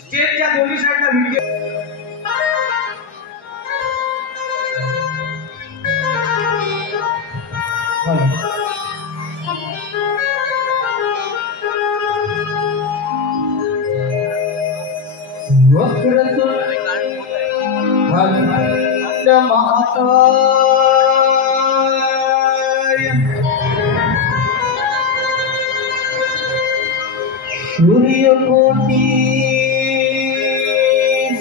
स्टेजच्या दोन्ही साईडला व्हिडिओ सूर्यकोटि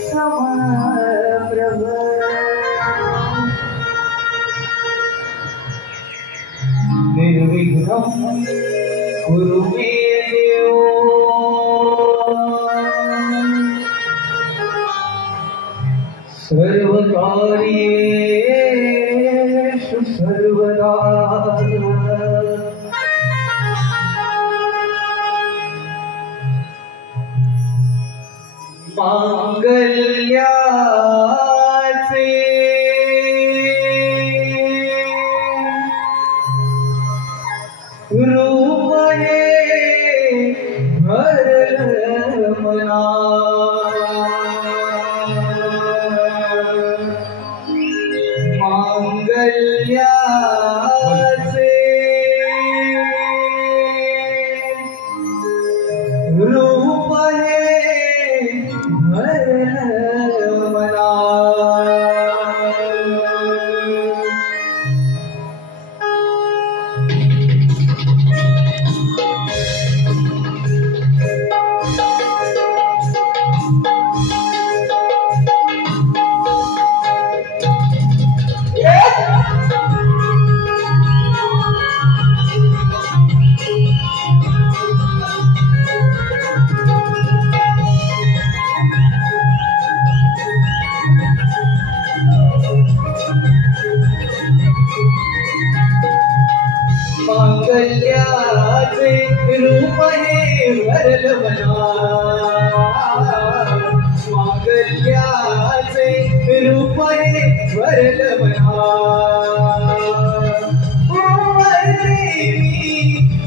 समप्रभ निर्विघ्नं कुरु मे देव सर्वकार्येषु सर्वदा मांगल्याचे रूप हे भरलं मना मांगल्याचे रूप हे मांगल्याचे रूप हे भरलं मना मांगल्याचे रूप हे भरलं मना ओ वरदेवी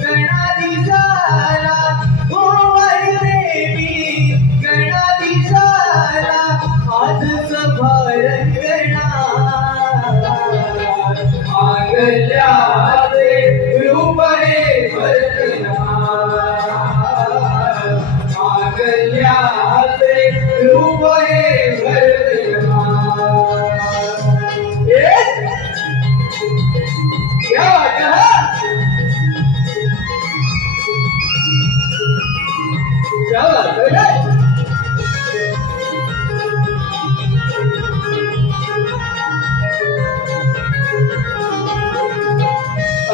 गणाधी झाला ओ वरदेवी गणाधी झाला आजच भारंगणा मांगल्याचे रूप हे भरलं मांगल्याचे रूप हे भरलं क्या बात है क्या बात है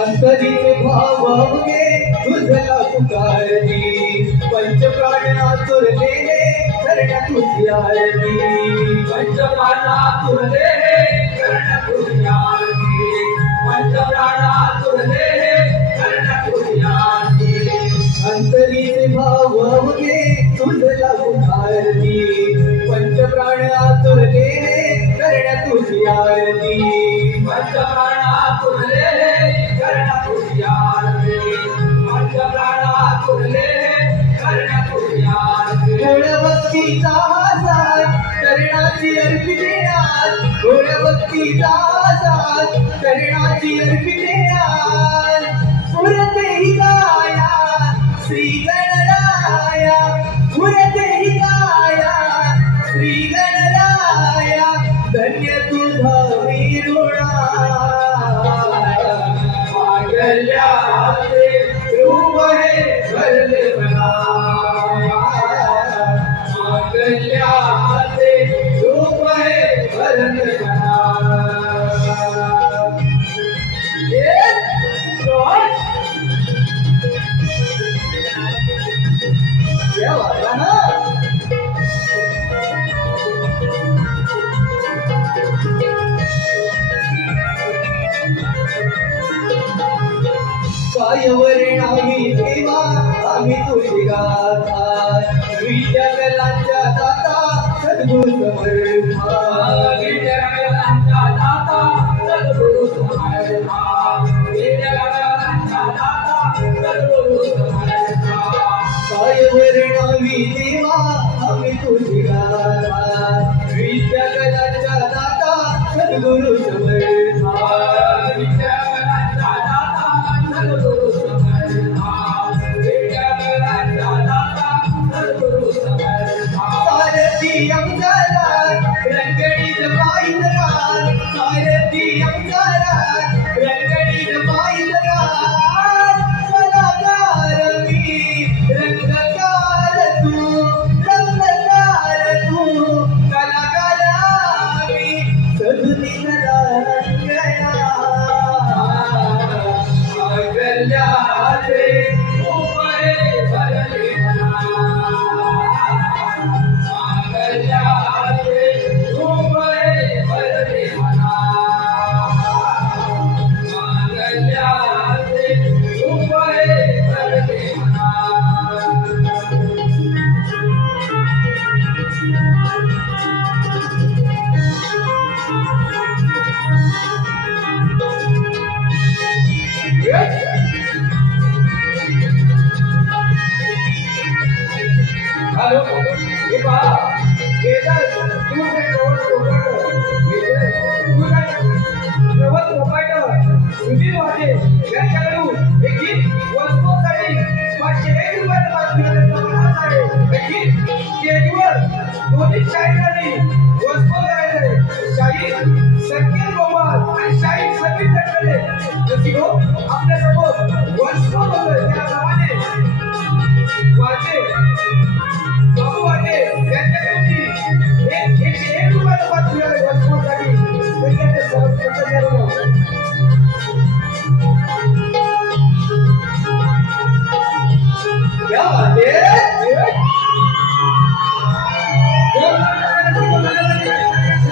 अंतरीचे भाव गे तुझला पुकारली पंचप्राण आतुरलेले करण्या तुझी आरती पंचप्राण आतुरलेले करण्या तुझी आरती पंचप्राण आतुरलेले करण्या तुझी आरती अंतरीचे भाव गे तुझला पुकारली पंचप्राण आतुरलेले करण्या तुझी आरती पंचप्राण आतुरलेले भक्तीचा साथ करण्याची अर्पिते आज भक्तीचा साथ करण्याची अर्पिते आज पुरतेही गाया श्री गणराया पुरतेही गाया श्री गणराया धन्य तुझा वीरुणा मांगल्याचे रूप हे भरले मना मांगल्याचे रूप हे भरले मना क्या बात है ना कायवर नाही देवा आम्ही तुझी गाथा विद्यागलांच्या दाता सद्गुरु समर्था विद्यागलांच्या दाता सद्गुरु समर्था विद्यागलांच्या दाता सद्गुरु समर्था काय वर्णावी देवा आम्ही तुझी गाथा विद्या कलांचा दाता सद्गुरु समर्था विद्या कलांचा दाता सद्गुरु समर्था विद्या कलांचा दाता सद्गुरु समर्था सारथी अंगारा रंगणीत पाहिलं सारथी अंगारा रंगणीत पाहिलं कलाकार मी रंगकार तू कलाकार मी सदुनी कला रंगना गल्याचे उपरे भरले Halo, ini Pak. Kita tuh lewat provider. Lewat provider. Ini wajib. Yang kalau ini waspon tadi masih itu pada masih ada saya. Ini schedule. Doni saya tadi waspon tadi. Saya sekian mobil, saya sekian tadi. Jadi ko, आपने सबको waspon होगा क्या namanya? Wajib. बाबू आते कहते हैं कि एक रुपये तो बात हुआ है वास्को जागी तो कहते सब पता चलो क्या बात है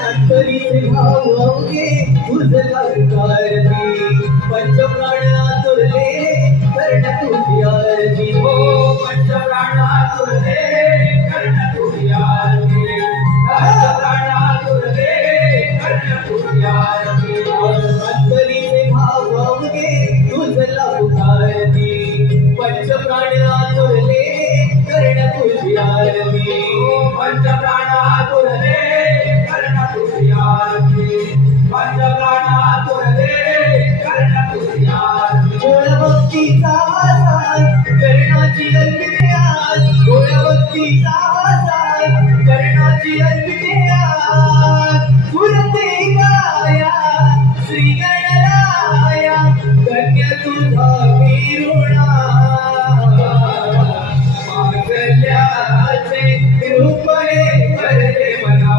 अंतरी से भावोगे उजला कारती पंच प्राण तुरले कर्ण तुझी आरती हो पंच प्राण तुरले कर्ण तुझी आरती पंच प्राण तुरले कर्ण तुझी आरती अंतरी से भावोगे उजला कारती पंच प्राण तुरले कर्ण तुझी आरती पंच प्राण तुरले कर्ण तुझी आरती पंच प्राण तुरले कर्ण तुझी आरती गोड भक्तीचा साय कर्णाची अर्पिते आज गोड भक्तीचा साय कर्णाची अर्पिते आज पुरते गाया श्री गणराया कन्या तुझा विरुणा मांगल्याचे रूप हे भरले मना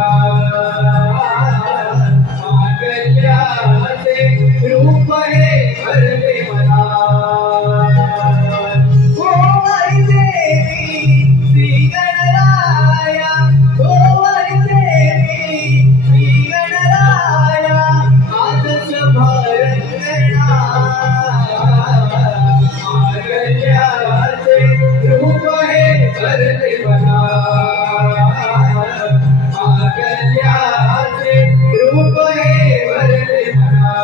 मांगल्याचे रूप हे भरले मना ओ आई देवी श्री गणराया ओ आई देवी श्री गणराया आज सभा रंगना मांगल्याचे रूप हे भरले मना मांगल्याचे रूप हे भरले मना